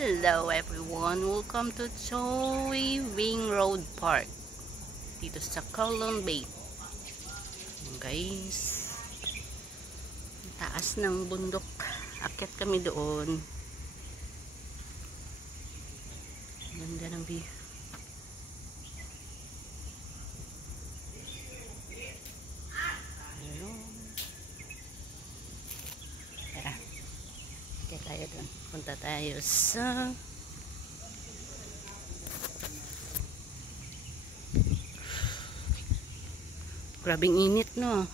Hello everyone! Welcome to Joey Wing Road Park dito sa Kowloon Bay. Guys, taas ng bundok. Akyat kami doon. Ganda ng view. Tara, akyat tayo doon. Punta tayo sa grabing init, no?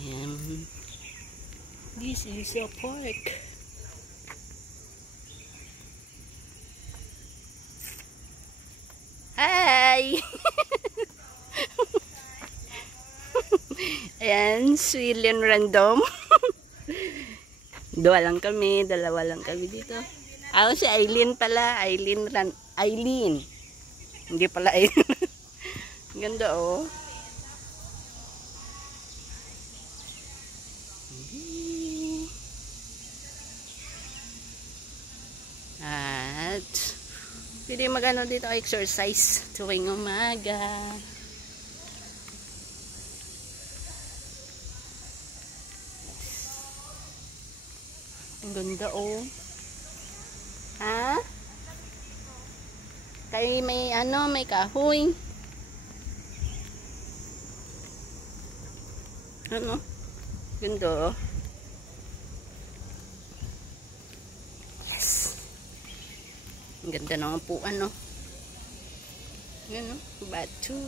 Ayan. This is a park. Hi! Ayan, Swillian Random. Dalawa lang kami dito. Si Aileen pala. Aileen. Hindi pala Aileen. Ganda, oh. At pwede magano dito exercise tuwing umaga. Ang ganda, oh. Ha? Kaya may may kahoy. Ano? Ganda, oh. Yes. Ang ganda ng upuan, no? Yan, no? Batu.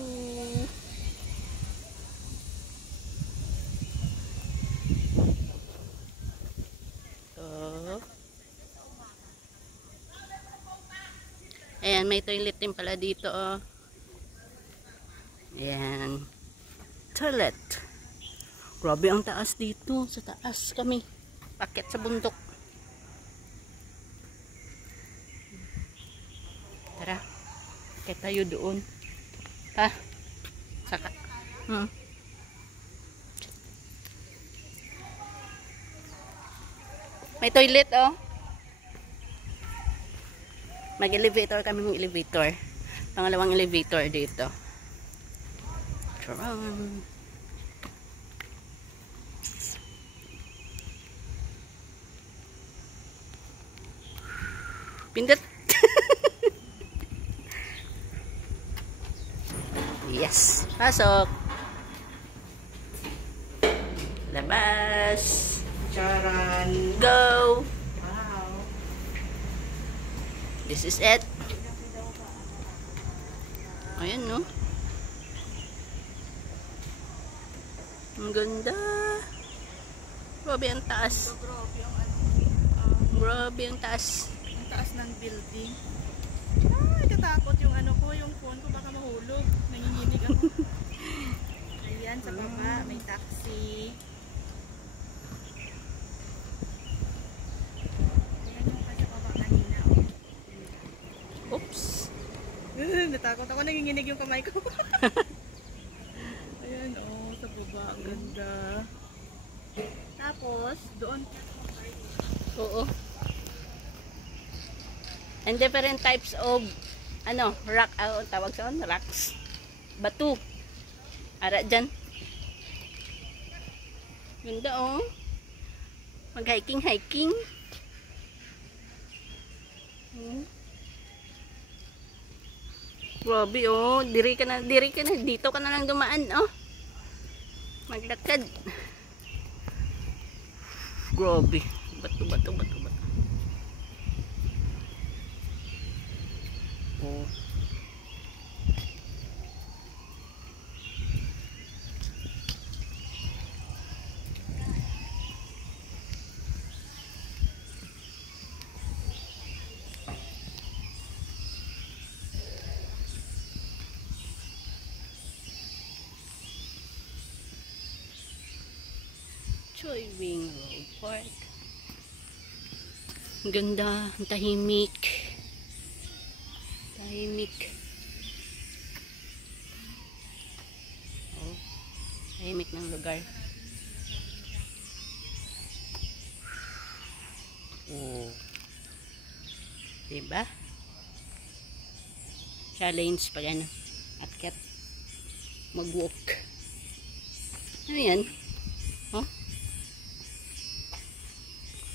Ayan, may toilet din pala dito, oh. Ayan. Toilet. Grabe ang taas dito. Sa taas kami. Paket sa bundok. Tara. Paket tayo doon. Ha? Saka. May toilet, oh. Mag-elevator kami ng elevator. Pangalawang elevator dito. Charan. Pindot. Yes. Pasok. Labas. Charan. Go. This is it. Ayan, no? Ang ganda. Grabe ang taas. Grabe ang taas. Ang taas ng building. Ay, katakot yung yung phone ko baka mahulog. Nanginginig ako. Ayan, sa baba, may taxi. Oops. Natakot ako, nanginginig yung kamay ko. Ayan, oh, sa baba, ang ganda. Tapos, doon. Oo. And different types of rock, tawag sa rocks. Batu. Ara dyan. Ganda, oh. Mag-hiking. Grabe, oh. Diri ka na. Dito ka na lang dumaan, oh. Maglakad. Grabe. Bato. Oh. Joey Wing Road Park. Ang ganda, ang tahimik. Oh, tahimik ng lugar. Diba? Challenge pag ano, akyat, mag-walk. Ano yan? Oh?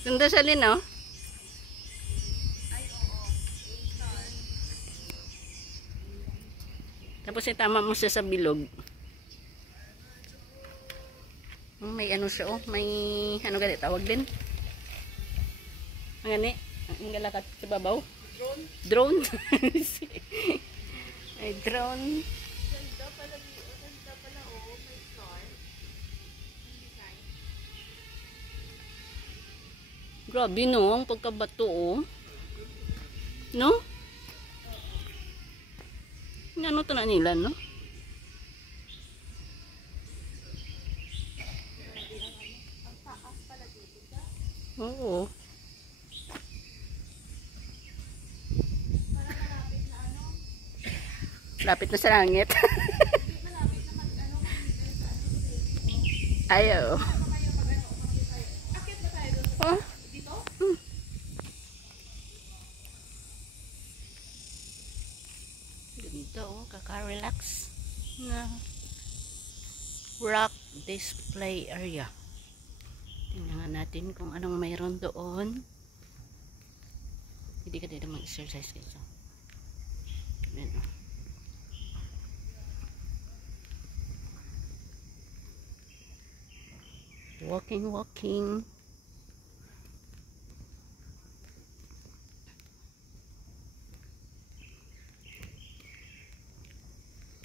Ganda sa lin, oh. Tapos itama mo siya sa bilog. May ano siya, oh. May ano gali tawag din. Ang gani, ang galakat sa babaw. Drone? Drone? Ay, drone. Ganda pala, oh, may star. Design. Grabe no, ang pagkabato, oh. No? Ano to na nila, no? Ang taas pala dito ka. Oo. Para malapit na ano. Lapit na sa langit. Hindi malapit na mag-ano. Ayaw. Akit ba tayo doon? Oh? Dito? Ganda, oh. Kaka-relax. Na rock display area. Tingnan natin kung anong mayroon doon. Hindi ka dito mag-exercise guys. Ayan, oh. Walking.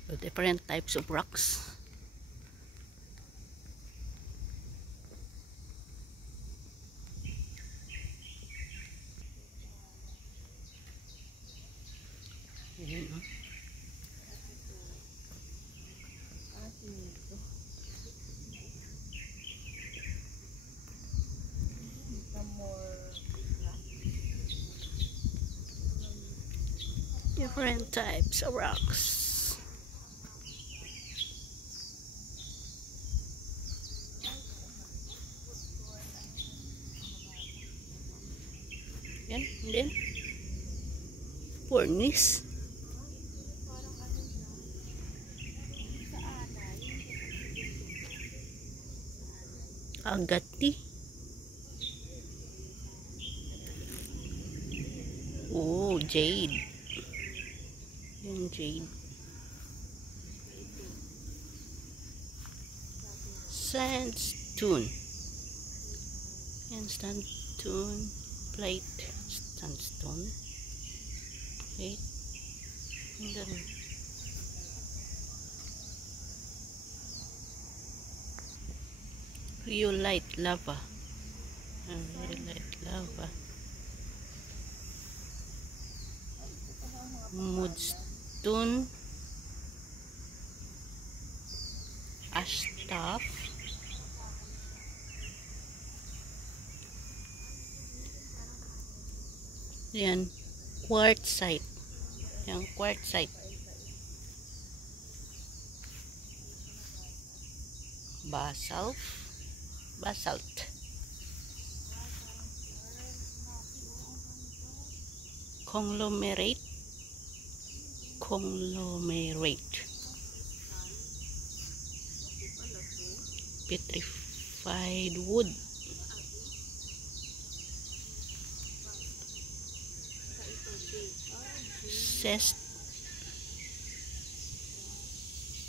So, different types of rocks. Ayan, oh. Different types of rocks. Yan, and then furnace. Agati. Oh, jade. Yung jade. Sandstone. Yan, sandstone. Plate. Sandstone. Plate. And then rhyolite lava. Rhyolite lava. Mudstone. Ash tuff. Yan. Quartzite. Yan, quartzite. Basalt. Conglomerate. Petrified wood. Cest.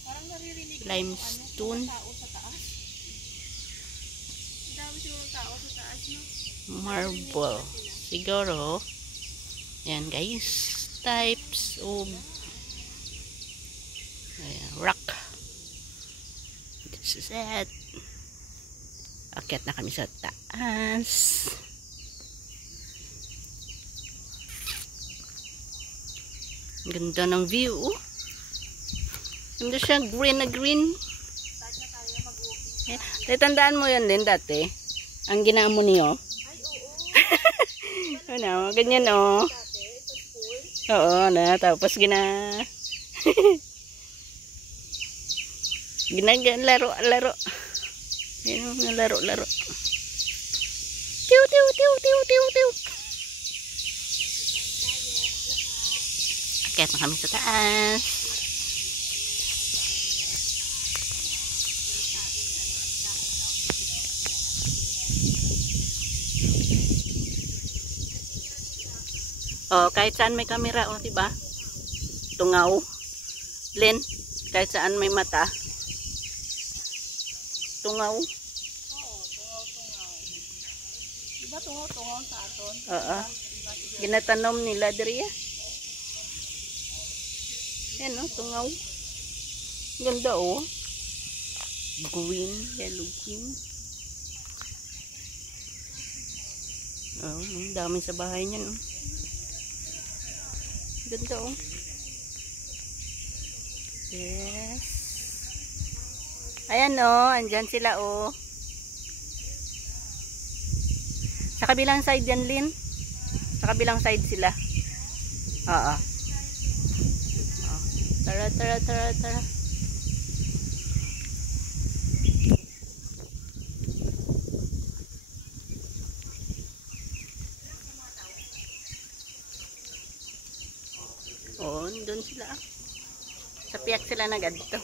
Parang naririnig Limestone. tao sa taas. Ang dami siguro tao sa taas, no? Marble. Siguro. Yan guys. Types of rock. This is it. Akyat na kami sa taas. Ganda ng view. Ganda siya. Green na green. Start na tayo mag-walking. Tandaan mo yan din dati. Ang ginamo niyo. Ay, oo. Ano, ganyan oh. Dati, sa school. Oo, na. Tapos laro. Yan ang laro. Tiw. Akyat na kami sa taas. Oh, kahit saan may camera, oh, diba? Tungaw. Len, kahit saan may mata. Tungaw. Oo, tungaw. Diba tungaw sa aton? Oo. Ginatanom nila diri. Yan, oh, tungaw. Ganda, oh. Green, yellow green. Oh, ang dami sa bahay niyan, oh. Ganda, oh. Yes. Ayan, oh. Andyan sila, oh. Sa kabilang side yan, Lin. Sa kabilang side sila. Oo. Oh. Tara, tara, tara, tara. Oo, doon sila. Sa piyak sila nagadto.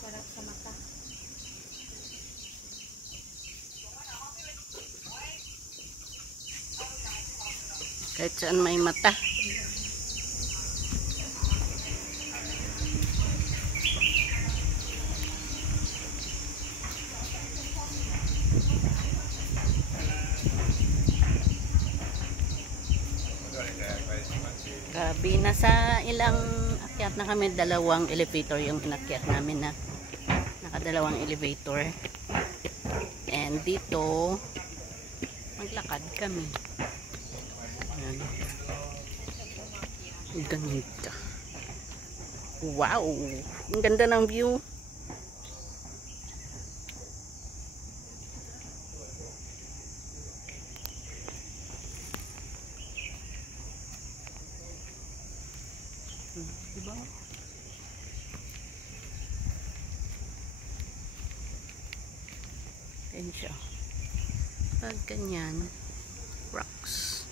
Sarap sa mata. Kahit saan may mata. Grabe, nasa ilang akyat na kami, dalawang elevator yung inakyat namin na. Nakadalawang elevator. And dito, maglakad kami. Ayan. Ang ganda. Wow! Ang ganda ng view. Diba? Ayan siya. Pag ganyan, rocks.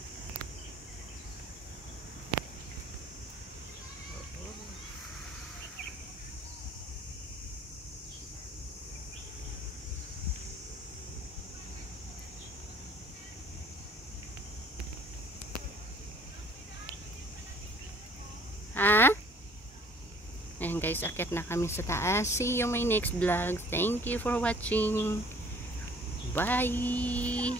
Ha? Ayan guys, akit na kami sa taas. See you my next vlog. Thank you for watching. Bye!